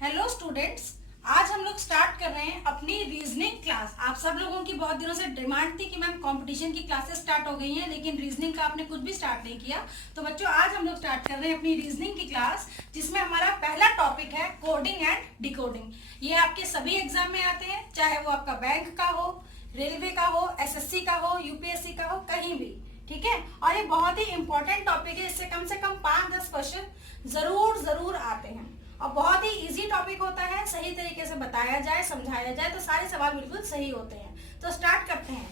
Hello students, आज हम लोग स्टार्ट कर रहे हैं अपनी रीजनिंग क्लास। आप सब लोगों की बहुत दिनों से डिमांड थी कि मैम कंपटीशन की क्लासेस स्टार्ट हो गई हैं, लेकिन रीजनिंग का आपने कुछ भी स्टार्ट नहीं किया। तो बच्चों, आज हम लोग स्टार्ट कर रहे हैं अपनी रीजनिंग की क्लास, जिसमें हमारा पहला टॉपिक है कोडिंग एंड डिकोडिंग। ये आपके सभी एग्जाम में आते हैं, चाहे वो आपका बैंक का हो, रेलवे का हो, एसएससी का हो, यूपीएससी का हो, कहीं भी। ठीक है, और ये बहुत ही इंपॉर्टेंट टॉपिक है। इससे कम से कम 5-10 क्वेश्चन जरूर आते हैं और बहुत ही इजी टॉपिक होता है। सही तरीके से बताया जाए, समझाया जाए तो सारे सवाल बिल्कुल सही होते हैं। तो स्टार्ट करते हैं।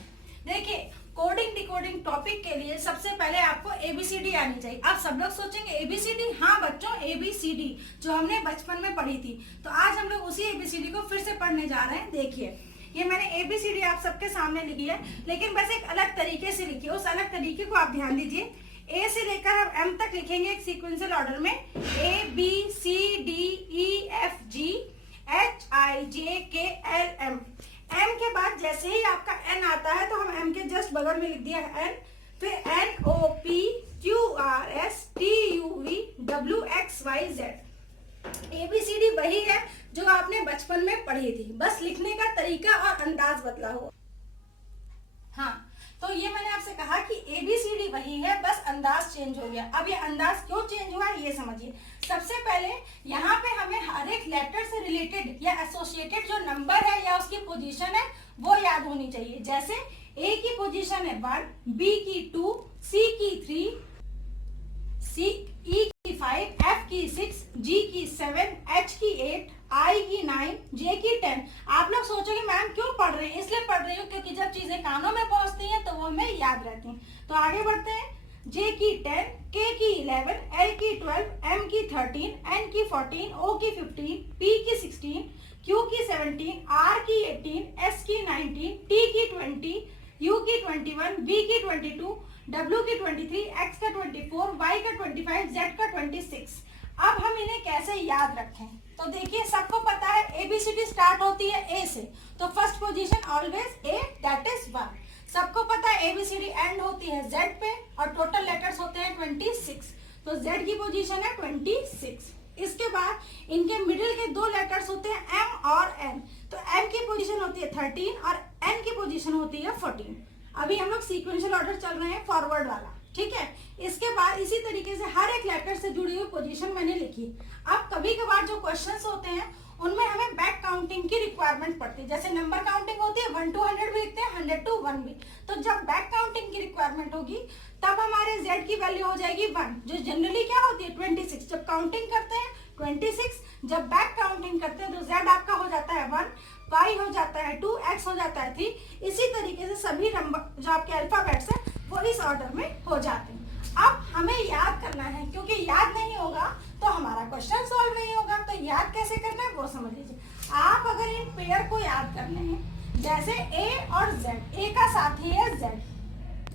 देखिए, कोडिंग डिकोडिंग टॉपिक के लिए सबसे पहले आपको एबीसीडी आनी चाहिए। आप सब लोग सोचेंगे एबीसीडी, हाँ बच्चों, एबीसीडी जो हमने बचपन में पढ़ी थी। तो आज हम लोग उसी एबीसीडी को फिर से पढ़ने जा रहे हैं। देखिए, ये मैंने एबीसीडी आप सबके सामने लिखी है, लेकिन बस एक अलग तरीके से लिखी है। उस अलग तरीके को आप ध्यान दीजिए। ए से लेकर हम एम तक लिखेंगे एक सीक्वेंशियल ऑर्डर में। A B C D E F G H I J K L M. M के बाद जैसे ही आपका एन आता है तो हम एम के जस्ट बगल में लिख दिया एन, फिर N O P Q R S T U V W X Y Z. ABCD वही है जो आपने बचपन में पढ़ी थी, बस लिखने का तरीका और अंदाज बदला हो। हाँ, तो ये मैंने आपसे कहा कि एबीसीडी वही है, बस अंदाज चेंज हो गया। अब ये अंदाज क्यों चेंज हुआ ये समझिए। सबसे पहले यहाँ पे हमें हर एक लेटर से रिलेटेड या एसोसिएटेड जो नंबर है या उसकी पोजीशन है वो याद होनी चाहिए। जैसे ए की पोजीशन है 1, बी की 2, सी की 3, सी ई की 5, एफ की 6, जी की 7, एच की 8, आई की 9, जे की 10। आप लोग सोचोगे मैम क्यों पढ़ रहे हैं? इसलिए पढ़ रही हूँ क्योंकि जब चीजें कानों में पहुंचती हैं तो वो हमें याद रहती हैं। तो आगे बढ़ते हैं। जे की 10, के की 11, एल की 12, एम की 13, एन की 14, ओ की 15, पी की 16, क्यू की 17, आर की 18, एस की 19, टी की 20, यू की 21, बी की 22, डब्ल्यू की 23, एक्स का 24, वाई का 25, जेड का 26। अब हम इन्हें कैसे याद रखें? तो देखिए, सबको पता है एबीसीडी स्टार्ट होती है ए से, तो first position always a, that is 1। सबको पता है एबीसीडी एंड होती है जेड पे और टोटल लेटर्स होते हैं 26, तो जेड की पोजीशन है 26। इसके बाद इनके मिडिल के दो लेटर्स होते हैं एम और एन, तो एम की पोजीशन होती है 13 और एन की पोजीशन होती है 14। अभी हम लोग सीक्वेंशियल ऑर्डर चल रहे हैं फॉरवर्ड वाला, ठीक है। इसके बाद इसी तरीके से हर एक लेटर से जुड़ी हुई पोजीशन मैंने लिखी। अब कभी कभार जो क्वेश्चंस होते हैं उनमें हमें बैक काउंटिंग की रिक्वायरमेंट पड़ती है। जैसे नंबर काउंटिंग होती है 1 to 100 भी लिखते हैं, 100 to 1 भी। तो जब बैक काउंटिंग की रिक्वायरमेंट होगी तब हमारे z की वैल्यू हो जाएगी 1, जो जनरली क्या होती है 26। जब काउंटिंग करते हैं 26, जब बैक काउंटिंग करते हैं तो z आपका हो जाता है 1, y हो जाता है 2, x हो जाता है 3। इसी तरीके से सभी नंबर जो आपके अल्फाबेट्स हैं वो इस ऑर्डर में हो जाते हैं। अब हमें याद करना है, क्योंकि याद नहीं होगा तो हमारा क्वेश्चन सॉल्व नहीं होगा। तो याद कैसे करना है वो समझ लीजिए। आप अगर इन पेयर को याद करने हैं, जैसे ए और जेड, ए का साथी है जेड,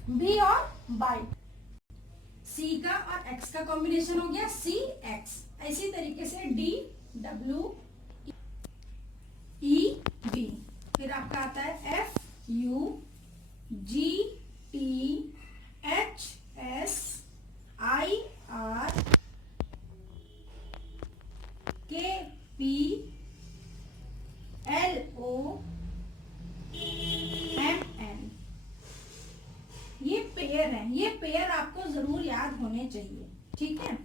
बी और वाई, सी का और एक्स का कॉम्बिनेशन हो गया सी एक्स। इसी तरीके से डी डब्ल्यू ई बी, फिर आपका आता है F U G T H S I R K P L O M N. ये पेयर है, ये पेयर आपको जरूर याद होने चाहिए, ठीक है।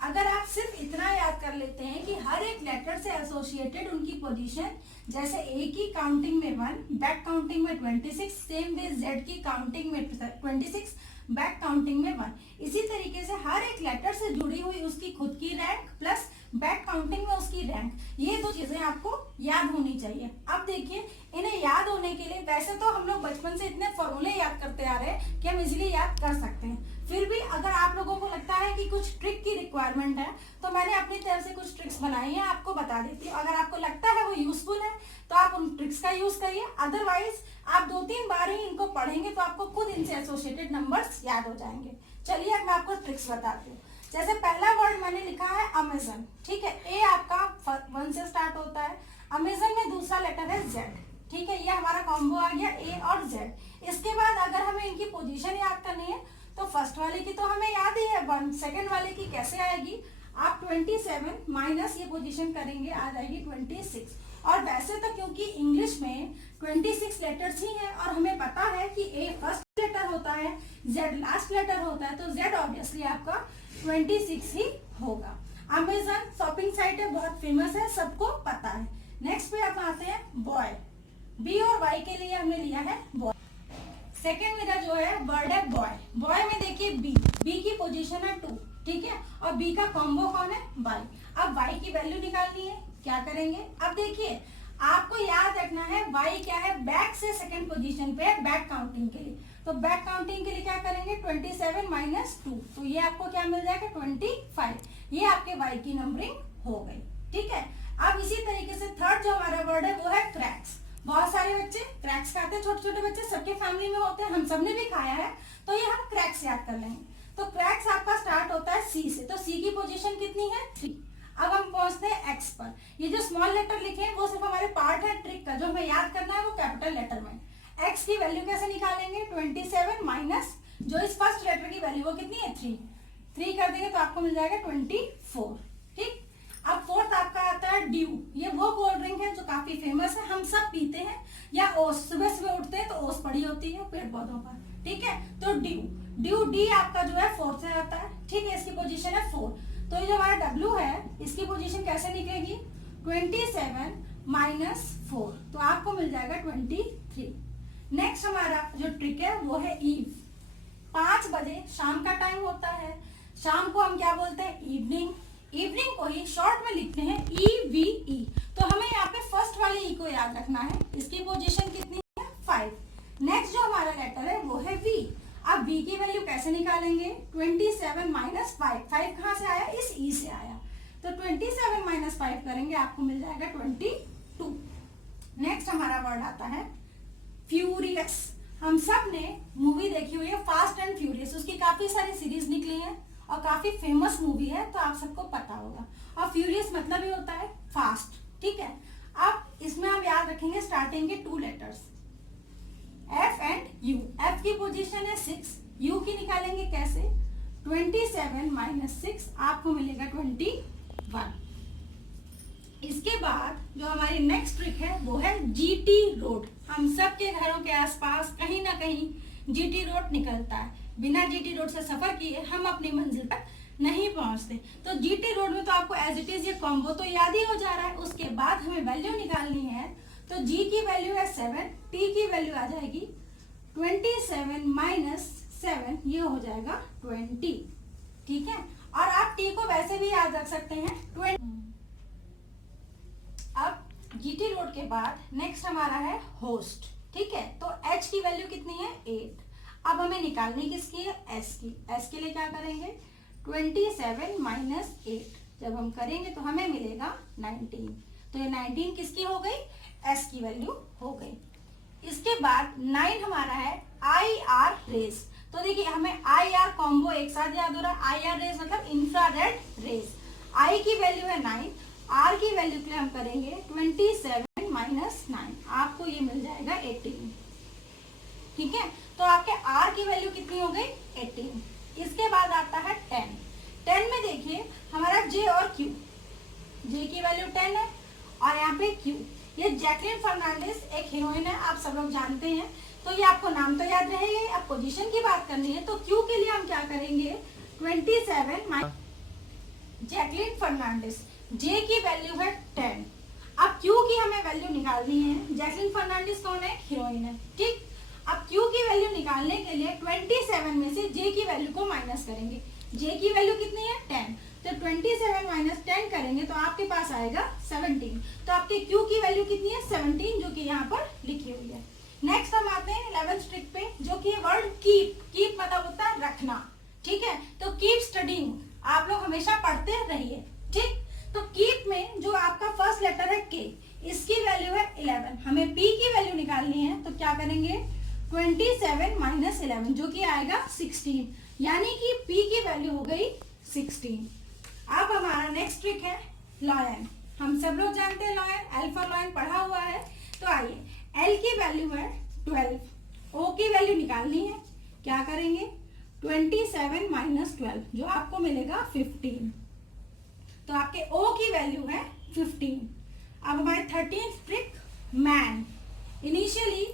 अगर आप सिर्फ इतना याद कर लेते हैं कि हर एक लेटर से एसोसिएटेड उनकी पोजीशन, जैसे ए की काउंटिंग में 1, बैक काउंटिंग में 26, सेम वे जेड की काउंटिंग में 26, बैक काउंटिंग में 1, इसी तरीके से हर एक लेटर से जुड़ी हुई उसकी खुद की रैंक प्लस बैक काउंटिंग में उसकी रैंक, ये दो चीजें आपको याद होनी चाहिए। अब देखिए, इन्हें याद होने के लिए वैसे तो हम लोग बचपन से इतने फॉर्मूले याद करते आ रहे हैं कि हम इजीली याद कर सकते हैं। फिर भी अगर आप लोगों को लगता है कि कुछ ट्रिक की रिक्वायरमेंट है तो मैंने अपनी तरफ से कुछ ट्रिक्स बनाई हैं, आपको बता देती हूँ। अगर आपको लगता है वो यूजफुल है तो आप उन ट्रिक्स का यूज करिए, अदरवाइज आप 2-3 बार ही इनको पढ़ेंगे तो आपको खुद इनसे एसोसिएटेड नंबर्स याद हो जाएंगे। चलिए अब मैं आपको ट्रिक्स बताती हूँ। जैसे पहला वर्ड मैंने लिखा है अमेजन, ठीक है। ए आपका 1 से स्टार्ट होता है, अमेजन में दूसरा लेटर है जेड, ठीक है। ये हमारा कॉम्बो आ गया ए और जेड। इसके बाद अगर हमें इनकी पोजीशन याद करनी है तो फर्स्ट वाले की तो हमें याद ही है 1, सेकंड वाले की कैसे आएगी? आप 27 माइनस ये पोजीशन करेंगे, आ जाएगी 26। और वैसे तो क्योंकि इंग्लिश में 26 लेटर्स ही है और हमें पता है कि ए फर्स्ट लेटर होता है, जेड लास्ट लेटर होता है, तो जेड ऑब्वियसली आपका 26 ही होगा। अमेजन शॉपिंग साइट है, बहुत फेमस है, सबको पता है। नेक्स्ट पे आप आते हैं बॉय। बी और वाई के लिए हमने लिया है बॉय। सेकेंड मेरा जो है वर्ड है बॉय। बॉय में देखिए बी, बी की पोजीशन है 2, ठीक है, और बी का कॉम्बो कौन है, वाई। अब वाई की वैल्यू निकालनी है, क्या करेंगे, अब देखिए आपको याद रखना है वाई क्या है, बैक से सेकंड पोजीशन पे है बैक काउंटिंग के लिए। तो बैक काउंटिंग के लिए क्या करेंगे, 27 माइनस 2, तो ये आपको क्या मिल जाएगा 25। ये आपके वाई की नंबरिंग हो गई, ठीक है। अब इसी तरीके से थर्ड जो हमारा वर्ड है वो है क्रैक्स। बहुत सारे बच्चे क्रैक्स खाते हैं, छोटे छोटे बच्चे, सबके फैमिली में होते हैं, हम सबने भी खाया है, तो ये हम क्रैक्स याद कर लेंगे। तो क्रैक्स आपका स्टार्ट होता है सी से, तो सी की पोजीशन कितनी है 3। अब हम पहुंचते हैं एक्स पर। ये जो स्मॉल लेटर लिखे हैं वो सिर्फ हमारे पार्ट है ट्रिक का, जो हमें याद करना है वो कैपिटल लेटर में। एक्स की वैल्यू कैसे निकालेंगे, 27 माइनस जो इस फर्स्ट लेटर की वैल्यू वो कितनी है 3 कर देंगे तो आपको मिल जाएगा 24, ठीक। अब फोर्थ आपका आता है ड्यू। ये वो कोल्ड ड्रिंक है जो काफी फेमस है, हम सब पीते हैं, या ओस, सुबह सुबह उठते हैं तो ओस पड़ी होती है पेड़ पौधों पर, ठीक है। तो ड्यू डी आपका जो है 4 से आता है, ठीक है, इसकी पोजीशन है 4। तो ये जो हमारा डब्ल्यू है इसकी पोजीशन कैसे निकलेगी, 27 माइनस 4, तो आपको मिल जाएगा 23। नेक्स्ट हमारा जो ट्रिक है वो है ईव। 5 बजे शाम का टाइम होता है, शाम को हम क्या बोलते हैं, इवनिंग। इवनिंग को ही शॉर्ट में लिखते हैं EVE, तो हमें यहाँ पे फर्स्ट वाले ई को याद रखना है। इसकी पोजीशन कितनी है 5। नेक्स्ट जो हमारा लेटर है वो है V। अब V की वैल्यू कैसे निकालेंगे, 27 माइनस 5, 5 कहाँ से आया, इस E से आया, तो 27 माइनस 5 करेंगे आपको मिल जाएगा 22। नेक्स्ट हमारा वर्ड आता है फ्यूरियस। हम सब ने मूवी देखी हुई है फास्ट एंड फ्यूरियस, उसकी काफी सारी सीरीज निकली है और काफी फेमस मूवी है, तो आप सबको पता होगा। और फ्यूरियस मतलब ही होता है फास्ट, ठीक है। अब इसमें आप याद रखेंगे स्टार्टिंग के 2 letters F and U। F की पोजीशन है 6, U की निकालेंगे कैसे, 27 माइनस 6 आपको मिलेगा 21। इसके बाद जो हमारी नेक्स्ट ट्रिक है वो है GT रोड। हम सब के घरों के आसपास कहीं ना कहीं GT रोड निकलता है, बिना GT रोड से सफर किए हम अपनी मंजिल तक नहीं पहुंचते। तो GT रोड में तो आपको एज इट इज ये कॉम्बो तो याद ही हो जा रहा है। उसके बाद हमें वैल्यू निकालनी है, तो G की वैल्यू है 7, T की वैल्यू आ जाएगी 27 माइनस 7, ये हो जाएगा 20, ठीक है। और आप T को वैसे भी याद रख सकते हैं 20। अब GT रोड के बाद नेक्स्ट हमारा है होस्ट, ठीक है। तो H की वैल्यू कितनी है 8। अब हमें निकालनी किसकी है, S की। S के लिए क्या करेंगे, 27 माइनस 8 जब हम करेंगे तो हमें मिलेगा 19, तो ये 19 किसकी हो गई, S की वैल्यू हो गई। इसके बाद 9 हमारा है IR रेज। तो देखिए हमें IR कॉम्बो एक साथ याद हो रहा है, IR रेज मतलब इंफ्रारेड रेज। I की वैल्यू है 9, R की वैल्यू के लिए हम करेंगे 27 माइनस 9, आपको ये मिल जाएगा 18, ठीक है। तो आपके R की वैल्यू कितनी हो गई 18। इसके बाद आता है 10। 10 में देखिए हमारा J और Q, J की वैल्यू 10 है और यहाँ पे Q। ये जैकलिन फर्नांडिस एक हीरोइन है, आप सब लोग जानते हैं, तो ये आपको नाम तो याद रहेगा। अब पोजीशन की बात करनी है तो Q के लिए हम क्या करेंगे, 27 माइनस जैकलिन फर्नांडिस, J की वैल्यू है 10। अब Q की हमें वैल्यू निकालनी है, जैकलिन फर्नांडिस कौन है, हीरोइन है, ठीक। अब Q की वैल्यू निकालने के लिए 27 में से J की वैल्यू को माइनस करेंगे। J की वैल्यू कितनी है 10, तो 27 माइनस 10 करेंगे तो आपके पास आएगा 17। तो आपके Q की वैल्यू कितनी है 17, जो कि यहाँ पर लिखी हुई है। नेक्स्ट हम आते हैं 11th ट्रिक पे, जो कि वर्ड कीप। कीप मतलब होता है रखना, ठीक है। तो कीप स्टडिंग आप लोग हमेशा पढ़ते रहिए, ठीक। तो कीप में जो आपका फर्स्ट लेटर है K, इसकी वैल्यू है 11। हमें P की वैल्यू निकालनी है, तो क्या करेंगे, 27 माइनस 11 जो कि आएगा 16, यानी कि P की वैल्यू हो गई 16। अब हमारा नेक्स्ट ट्रिक है लॉयन। हम सब लोग जानते हैं लॉयन, अल्फा लॉयन पढ़ा हुआ है। तो आइए, L की वैल्यू है 12, O की वैल्यू निकालनी है, क्या करेंगे, 27 माइनस 12 जो आपको मिलेगा 15। तो आपके O की वैल्यू है 15। अब हमारे 13th ट्रिक मैन। इनिशियली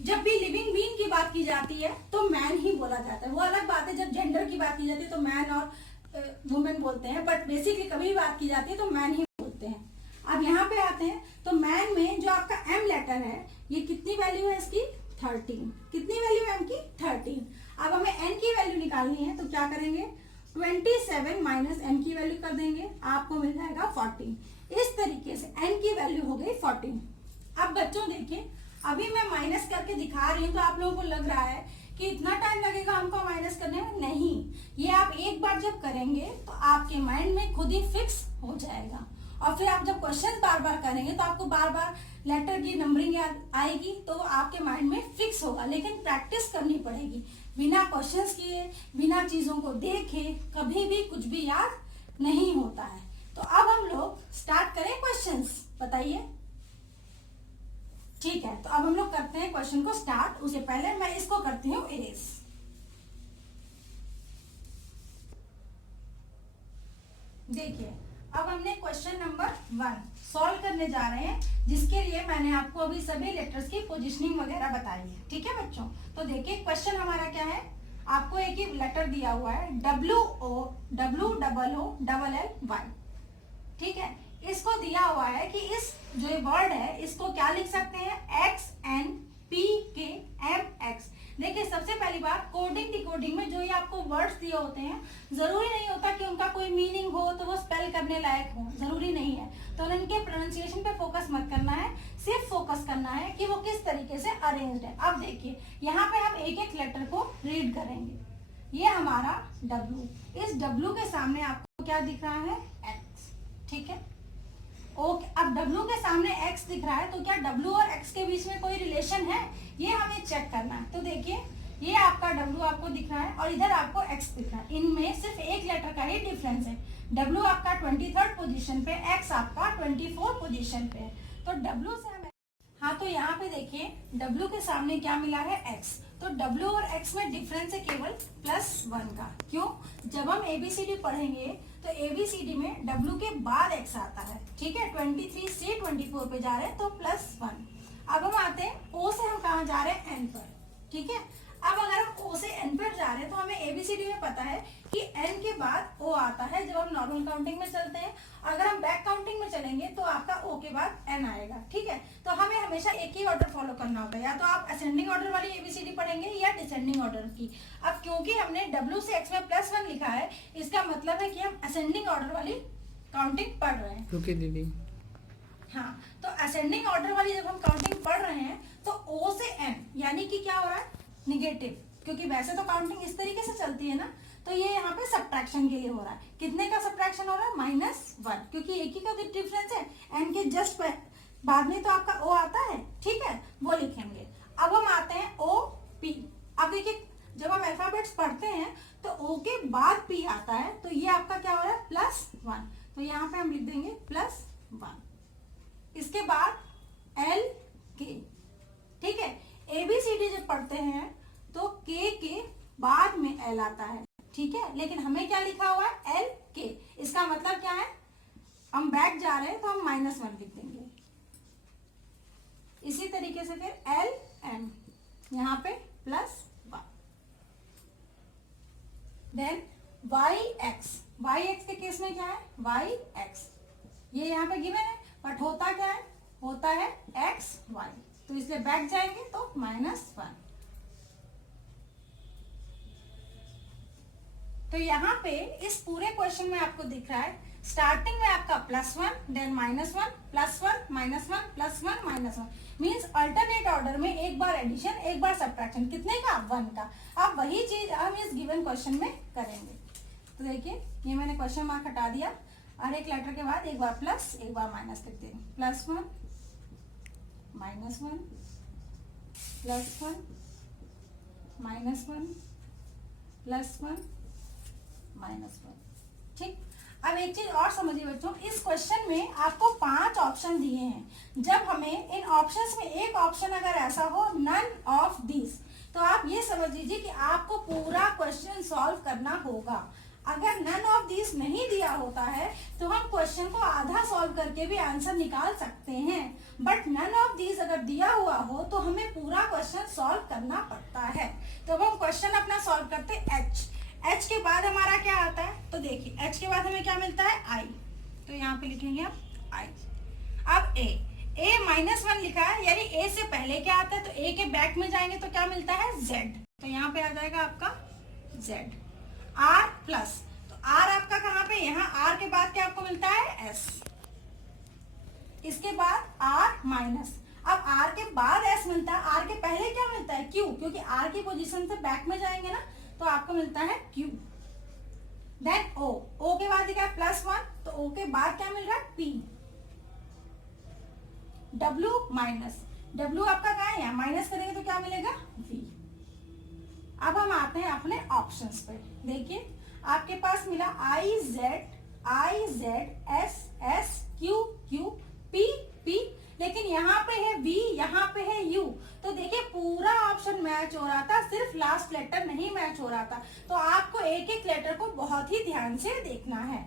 जब भी लिविंग बीइंग की बात की जाती है तो मैन ही बोला जाता है। वो अलग बात है जब जेंडर की बात की जाती है तो मैन और वुमेन बोलते हैं, बट बेसिकली कभी भी बात की जाती है तो मैन ही बोलते हैं। अब यहाँ पे आते हैं तो मैन में जो आपका M लेटर है ये कितनी वैल्यू है इसकी 13। कितनी वैल्यू है M की 13। अब हमें N की वैल्यू निकालनी है तो क्या करेंगे 27 माइनस M की वैल्यू कर देंगे, आपको मिल जाएगा 14। इस तरीके से N की वैल्यू हो गई 14। अब बच्चों देखिए अभी मैं माइनस करके दिखा रही हूँ तो आप लोगों को लग रहा है कि इतना टाइम लगेगा हमको माइनस करने में। नहीं, ये आप एक बार जब करेंगे तो आपके माइंड में खुद ही फिक्स हो जाएगा और फिर आप जब क्वेश्चन बार बार करेंगे तो आपको बार बार लेटर की नंबरिंग याद आएगी तो आपके माइंड में फिक्स होगा। लेकिन प्रैक्टिस करनी पड़ेगी, बिना क्वेश्चंस किए बिना चीजों को देखे कभी भी कुछ भी याद नहीं होता है। तो अब हम लोग स्टार्ट करें क्वेश्चंस, बताइए। ठीक है, तो अब हम लोग करते हैं क्वेश्चन को स्टार्ट। उससे पहले मैं इसको करती हूँ इरेज। देखिए अब हमने क्वेश्चन नंबर 1 सॉल्व करने जा रहे हैं, जिसके लिए मैंने आपको अभी सभी लेटर्स की पोजीशनिंग वगैरह बताई है। ठीक है बच्चों, तो देखिए क्वेश्चन हमारा क्या है। आपको एक ही लेटर दिया हुआ है WOLLY। ठीक है, इसको दिया हुआ है कि इस जो ये वर्ड है इसको क्या लिख सकते हैं XNPKMX। देखिए सबसे पहली बात कोडिंग डिकोडिंग में जो ये आपको वर्ड्स दिए होते हैं जरूरी नहीं होता कि उनका कोई मीनिंग हो तो वो स्पेल करने लायक हो, जरूरी नहीं है। तो इनके प्रोनाउंसिएशन पे फोकस मत करना है, सिर्फ फोकस करना है कि वो किस तरीके से अरेंज्ड है। अब देखिए यहाँ पे हम एक एक लेटर को रीड करेंगे। ये हमारा W, इस W के सामने आपको क्या दिख रहा है X। ठीक है, ओके। अब W के सामने X दिख रहा है तो क्या W और X के बीच में कोई रिलेशन है, ये हमें चेक करना है। तो देखिए ये आपका W आपको दिख रहा है और इधर आपको X दिख रहा है, इनमें सिर्फ एक लेटर का ही डिफरेंस है। W आपका 23rd पोजीशन पे, X आपका 24 पोजीशन पे है। तो W से हमें हाँ, तो यहाँ पे देखिए W के सामने क्या मिला है X, तो W और X में डिफरेंस है केवल +1 का। क्यों? जब हम ABCD पढ़ेंगे तो ABCD में W के बाद X आता है। ठीक है, 23 से 24 पे जा रहे हैं तो +1। अब हम आते हैं O से हम कहाँ जा रहे हैं N पर। ठीक है, अब अगर हम O से N पर जा रहे हैं तो हमें ABCD में पता है कि N के बाद O आता है जब हम नॉर्मल काउंटिंग में चलते हैं। अगर हम बैक काउंटिंग में चलेंगे तो आपका O के बाद N आएगा। ठीक है, तो हमें हमेशा एक ही ऑर्डर फॉलो करना होता है, या तो आप असेंडिंग ऑर्डर वाली ABCD पढ़ेंगे या डिसेंडिंग ऑर्डर की। अब क्योंकि हमने W से X में +1 लिखा है, इसका मतलब है कि हम असेंडिंग ऑर्डर वाली काउंटिंग पढ़ रहे हैं। ओके दीदी। हाँ, तो असेंडिंग ऑर्डर वाली जब हम काउंटिंग पढ़ रहे हैं तो O से N यानी कि क्या हो रहा है निगेटिव, क्योंकि वैसे तो काउंटिंग इस तरीके से चलती है ना, तो ये यहाँ पे सब्ट्रैक्शन के लिए हो रहा है। कितने का सब्ट्रैक्शन हो रहा है -1, क्योंकि एक ही का डिफरेंस है। N के जस्ट बाद में तो आपका O आता है। ठीक है, वो लिखेंगे। अब हम आते हैं OP। अब देखिए जब हम अल्फाबेट्स पढ़ते हैं तो O के बाद P आता है, तो ये आपका क्या हो रहा है +1, तो यहाँ पे हम लिख देंगे +1। इसके बाद LK। ठीक है, ABCD जब पढ़ते हैं तो K के बाद में L आता है। ठीक है, लेकिन हमें क्या लिखा हुआ है LK। इसका मतलब क्या है, हम बैक जा रहे हैं तो हम -1 लिख देंगे। इसी तरीके से फिर LM यहाँ पे +1। देन YX के केस में क्या है YX, ये यहाँ पे गिवन है, बट होता क्या है, होता है XY, तो इसलिए बैक जाएंगे तो -1। तो यहाँ पे इस पूरे क्वेश्चन में आपको दिख रहा है स्टार्टिंग में आपका +1, देन -1, +1, -1, +1, -1, मीन्स अल्टरनेट ऑर्डर में एक बार एडिशन एक बार सब्ट्रैक्शन। कितने का 1 का। अब वही चीज हम इस गिवन क्वेश्चन में करेंगे। तो देखिए ये मैंने क्वेश्चन मार्क हटा दिया और एक लेटर के बाद एक बार प्लस एक बार माइनस लिख देंगे। +1, -1, +1, -1, +1, -1। ठीक, अब एक चीज और समझिए बच्चों, इस क्वेश्चन में आपको 5 ऑप्शन दिए हैं। जब हमें इन ऑप्शंस में एक ऑप्शन अगर ऐसा हो नन ऑफ दिस, तो आप ये समझ लीजिए कि आपको पूरा क्वेश्चन सॉल्व करना होगा। अगर नन ऑफ दिस नहीं दिया होता है तो हम क्वेश्चन को आधा सॉल्व करके भी आंसर निकाल सकते हैं, बट नन ऑफ दिस अगर दिया हुआ हो तो हमें पूरा क्वेश्चन सॉल्व करना पड़ता है। तो अब हम क्वेश्चन अपना सॉल्व करते हैं। एच के बाद हमारा क्या आता है, तो देखिए एच के बाद हमें क्या मिलता है, आई। तो यहाँ पे लिखेंगे आप आई। अब ए -1 लिखा है, यानी ए से पहले क्या आता है, तो ए के बैक में जाएंगे तो क्या मिलता है, जेड। तो यहाँ पे आ जाएगा आपका जेड। आर प्लस, तो आर आपका कहाँ पे, यहाँ आर के बाद क्या आपको मिलता है, एस। इसके बाद आर माइनस, अब आर के बाद एस मिलता है, आर के पहले क्या मिलता है, क्यू, क्योंकि आर की पोजीशन से बैक में जाएंगे ना, तो आपको मिलता है क्यू। देन ओ के बाद लिखा है +1, तो ओ के बाद क्या मिल रहा है, पी। डब्ल्यू माइनस, डब्ल्यू आपका कहाँ है, माइनस करेंगे तो क्या मिलेगा, वी। अब हम आते हैं अपने ऑप्शंस पे। देखिए आपके पास मिला आई Z S S Q Q P P, लेकिन यहाँ पे है वी, यहाँ पे है यू। तो देखिए पूरा ऑप्शन मैच हो रहा था, सिर्फ लास्ट लेटर नहीं मैच हो रहा था। तो आपको एक एक लेटर को बहुत ही ध्यान से देखना है।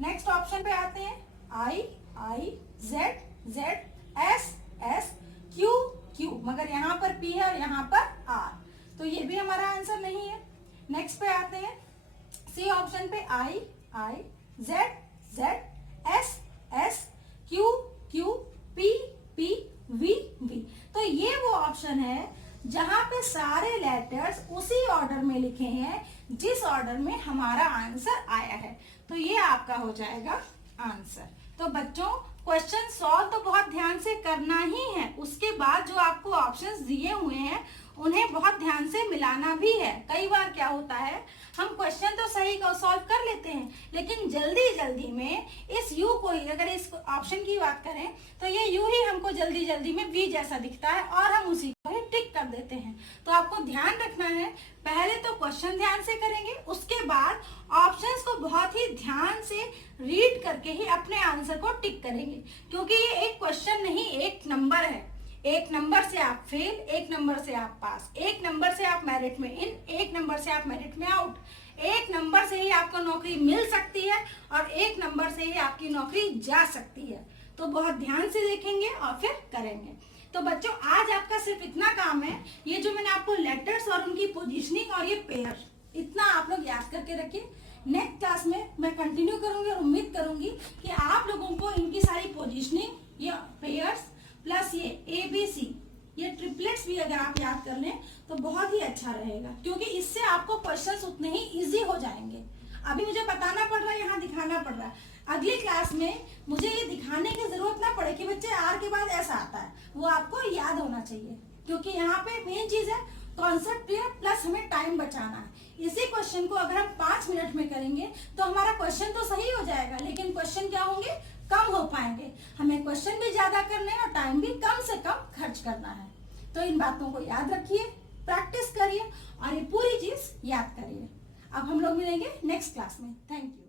नेक्स्ट ऑप्शन पे आते हैं, आई Z S S Q Q, मगर यहाँ पर पी है और यहाँ पर आर, तो ये भी हमारा आंसर नहीं है। नेक्स्ट पे आते हैं, सी ऑप्शन पे I Z S S Q Q P P V V. तो ये वो ऑप्शन है जहां पे सारे लेटर्स उसी ऑर्डर में लिखे हैं जिस ऑर्डर में हमारा आंसर आया है। तो ये आपका हो जाएगा आंसर। तो बच्चों क्वेश्चन सॉल्व तो बहुत ध्यान से करना ही है, उसके बाद जो आपको ऑप्शंस दिए हुए हैं उन्हें बहुत ध्यान से मिलाना भी है। कई बार क्या होता है, हम क्वेश्चन तो सही सॉल्व कर लेते हैं, लेकिन जल्दी में इस यू को ही, अगर इस ऑप्शन की बात करें तो ये यू ही हमको जल्दी में वी जैसा दिखता है और हम उसी को ही टिक कर देते हैं। तो आपको ध्यान रखना है, पहले तो क्वेश्चन ध्यान से करेंगे, उसके बाद ऑप्शंस को बहुत ही ध्यान से रीड करके ही अपने आंसर को टिक करेंगे, क्योंकि ये एक क्वेश्चन नहीं, एक नंबर है। एक नंबर से आप फेल, एक नंबर से आप पास, एक नंबर से आप मेरिट में इन, एक नंबर से आप मेरिट में आउट, एक नंबर से ही आपको नौकरी मिल सकती है और एक नंबर से ही आपकी नौकरी जा सकती है। तो बहुत ध्यान से देखेंगे और फिर करेंगे। तो बच्चों आज आपका सिर्फ इतना काम है, ये जो मैंने आपको लेटर्स और उनकी पोजीशनिंग और ये पेयर, इतना आप लोग याद करके रखिए। नेक्स्ट क्लास में मैं कंटिन्यू करूंगी और उम्मीद करूंगी कि आप लोगों को इनकी सारी पोजीशनिंग, ये पेयर्स प्लस ये ABC, ये ट्रिपलेट्स भी अगर आप याद कर लें तो बहुत ही अच्छा रहेगा, क्योंकि इससे आपको क्वेश्चंस उतने ही इजी हो जाएंगे। अभी मुझे बताना पड़ रहा है, यहाँ दिखाना पड़ रहा है, अगली क्लास में मुझे ये दिखाने की जरूरत ना पड़े कि बच्चे आर के बाद ऐसा आता है, वो आपको याद होना चाहिए, क्योंकि यहाँ पे मेन चीज है कॉन्सेप्ट क्लियर प्लस हमें टाइम बचाना है। इसी क्वेश्चन को अगर हम 5 मिनट में करेंगे तो हमारा क्वेश्चन तो सही हो जाएगा, लेकिन क्वेश्चन क्या होंगे, कम हो पाएंगे। हमें क्वेश्चन भी ज्यादा करने हैं और टाइम भी कम से कम खर्च करना है। तो इन बातों को याद रखिए, प्रैक्टिस करिए और ये पूरी चीज याद करिए। अब हम लोग मिलेंगे नेक्स्ट क्लास में। Thank you.